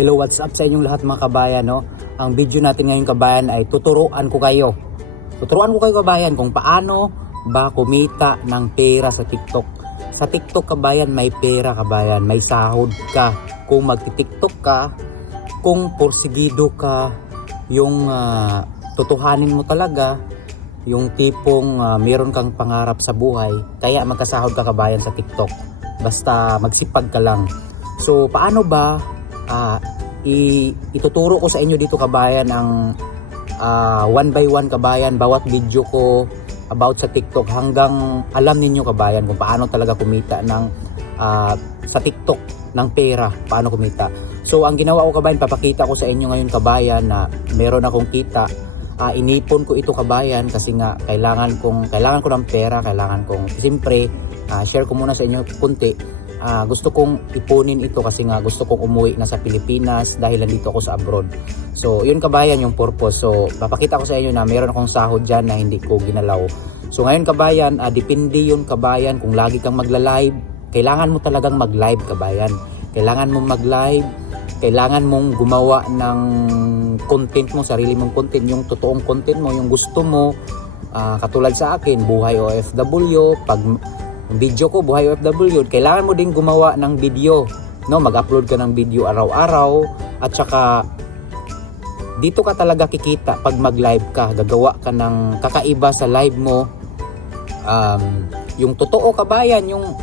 Hello, what's up sa inyong lahat mga kabayan, no? Ang video natin ngayon kabayan ay tuturuan ko kayo kabayan kung paano ba kumita ng pera sa TikTok. Sa TikTok kabayan may pera kabayan, may sahod ka. Kung magti-TikTok ka, kung porsigido ka, yung tutuhanin mo talaga, yung tipong meron kang pangarap sa buhay, kaya magkasahod ka kabayan sa TikTok. Basta magsipag ka lang. So paano ba ituturo ko sa inyo dito kabayan ang one by one kabayan, bawat video ko about sa TikTok hanggang alam ninyo kabayan kung paano talaga kumita ng sa TikTok ng pera, paano kumita. So ang ginawa ko kabayan, papakita ko sa inyo ngayon kabayan na meron akong kita. Inipon ko ito kabayan kasi nga kailangan ko ng pera, kailangan kong siyempre share ko muna sa inyo kunti. Gusto kong ipunin ito kasi nga gusto kong umuwi na sa Pilipinas dahil nandito ako sa abroad. So yun kabayan yung purpose. So papakita ko sa inyo na meron akong sahod dyan na hindi ko ginalaw. So ngayon kabayan, depende yun kabayan kung lagi kang magla-live. Kailangan mo talagang mag-live kabayan. Kailangan mong mag-live. Kailangan mong gumawa ng content mo, sarili mong content, yung totoong content mo, yung gusto mo. Katulad sa akin, buhay OFW, pag video ko buhay OFW, kailangan mo din gumawa ng video, no? Mag-upload ka ng video araw-araw at saka dito ka talaga kikita pag mag-live ka, gagawa ka ng kakaiba sa live mo. Yung totoo kabayan, yung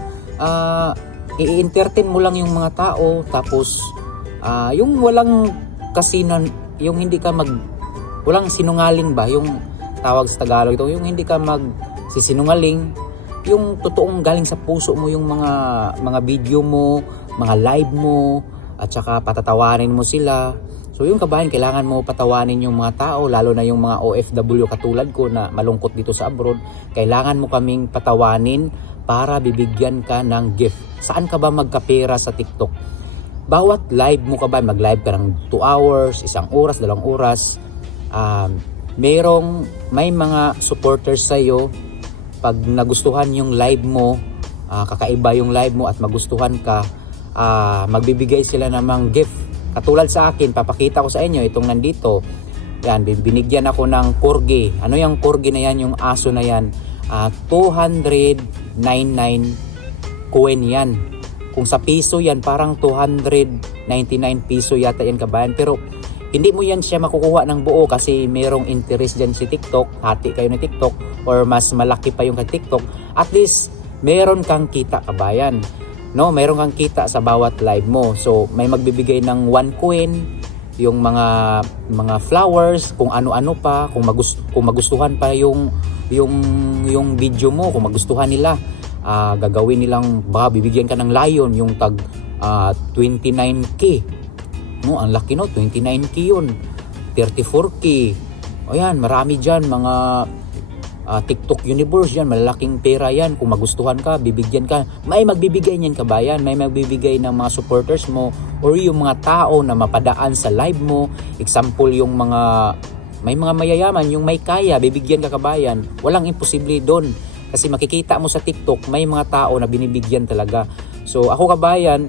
i-entertain mo lang yung mga tao, tapos yung walang kasinan, yung hindi ka walang sinungaling ba, yung tawag sa Tagalog ito, yung hindi ka magsisinungaling, yung totoong galing sa puso mo yung mga video mo, mga live mo, at saka patatawanin mo sila. So yung kabayan, kailangan mo patawanin yung mga tao, lalo na yung mga OFW katulad ko na malungkot dito sa abroad. Kailangan mo kaming patawanin para bibigyan ka ng gift. Saan ka ba magkapera sa TikTok? Bawat live mo kabayan, mag-live ka ng 2 hours, 1 oras, 2 oras. May mga supporters sa'yo. Pag nagustuhan yung live mo, kakaiba yung live mo at magustuhan ka, magbibigay sila namang gift. Katulad sa akin, papakita ko sa inyo itong nandito. Yan, binigyan ako ng corgi. Ano yung corgi na yan, yung aso na yan? 299 coin yan. Kung sa piso yan, parang 299 piso yata yan kabayan. Pero hindi mo yan siya makukuha ng buo kasi merong interest dyan si TikTok. Hati kayo ng TikTok or mas malaki pa yung kay TikTok. At least meron kang kita kabayan, no? Meron kang kita sa bawat live mo. So may magbibigay ng 1 coin, yung mga flowers, kung ano-ano pa, kung magustuhan pa yung video mo, kung magustuhan nila, gagawin nilang bibigyan ka ng lion, yung tag 29k. No, ang laki no, 29k yun, 34k. O yan, marami dyan, mga TikTok universe yan, malaking pera yan. Kung magustuhan ka, bibigyan ka. May magbibigay niyan kabayan, may magbibigay ng mga supporters mo or yung mga tao na mapadaan sa live mo. Example, may mga mayayaman, yung may kaya, bibigyan ka kabayan. Walang imposible doon kasi makikita mo sa TikTok, may mga tao na binibigyan talaga. So ako kabayan,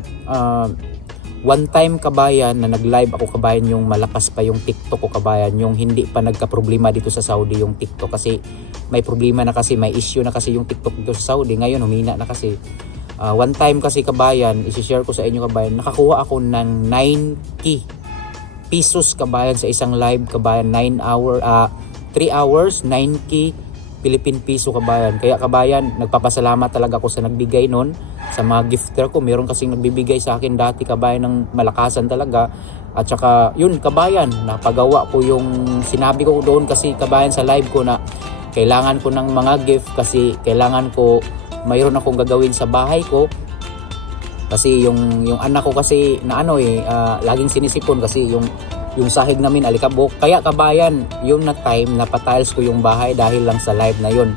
one time kabayan na nag-live ako kabayan, yung malakas pa yung TikTok ko kabayan, yung hindi pa nagka-problema dito sa Saudi yung TikTok kasi may problema na kasi, may issue na kasi yung TikTok dito sa Saudi. Ngayon humina na kasi. One time kasi kabayan, isi-share ko sa inyo kabayan, nakakuha ako ng 9k pesos kabayan sa isang live kabayan, 3 hours, 9k Philippine piso kabayan. Kaya kabayan, nagpapasalamat talaga ako sa nagbigay nun, sa mga gifter ko. Meron kasing nagbibigay sa akin dati kabayan ng malakasan talaga. At saka yun kabayan, napagawa ko yung sinabi ko doon kasi kabayan sa live ko na kailangan ko ng mga gift kasi kailangan ko, mayroon akong gagawin sa bahay ko. Kasi yung anak ko kasi na laging sinisipon kasi yung sahig namin alikabok. Kaya kabayan, yung na time na pa-tiles ko yung bahay dahil lang sa live na yun.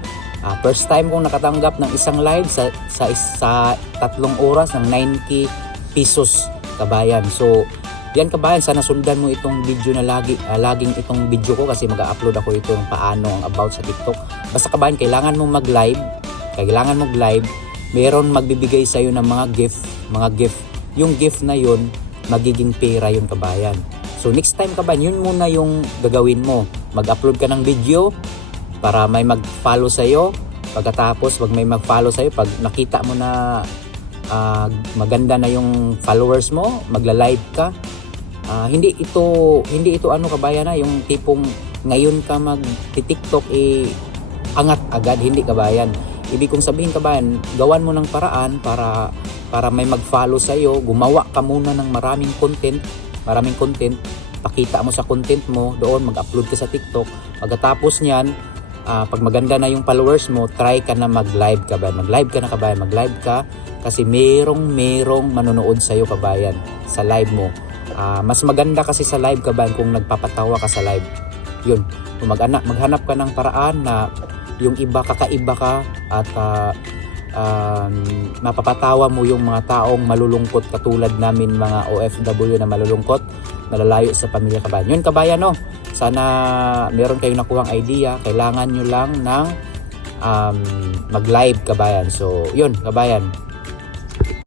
First time kong nakatanggap ng isang live sa 3 oras ng 9k pesos kabayan. So yan kabayan, sana sundan mo itong video na laging itong video ko kasi mag-upload ako itong paano ang about sa TikTok. Basta kabayan, kailangan mong mag-live. Meron magbibigay sa iyo ng mga gift. Yung gift na yun, magiging pera yun kabayan. So next time kabayan, yun muna yung gagawin mo. Mag-upload ka ng video para may mag-follow sa'yo. Pagkatapos, wag may mag-follow sa'yo, pag nakita mo na maganda na yung followers mo, magla-live ka. Hindi ito ano kabayan na yung tipong ngayon ka mag-TikTok angat agad, hindi kabayan. Ibig kong sabihin kabayan, gawan mo ng paraan para may mag-follow sa iyo. Gumawa ka muna ng maraming content, pakita mo sa content mo, doon mag-upload ka sa TikTok. Pagkatapos niyan, pag maganda na yung followers mo, try ka na mag-live kabayan. Mag-live ka kasi merong manonood sa iyo kabayan sa live mo. Mas maganda kasi sa live kabayan kung nagpapatawa ka sa live. Yun, maghanap ka ng paraan na yung iba, kakaiba ka at mapapatawa mo yung mga taong malulungkot katulad namin mga OFW na malulungkot, malalayo sa pamilya kabayan. Yun kabayan, no? Sana meron kayong nakuhang idea. Kailangan nyo lang ng mag-live kabayan. So yun kabayan,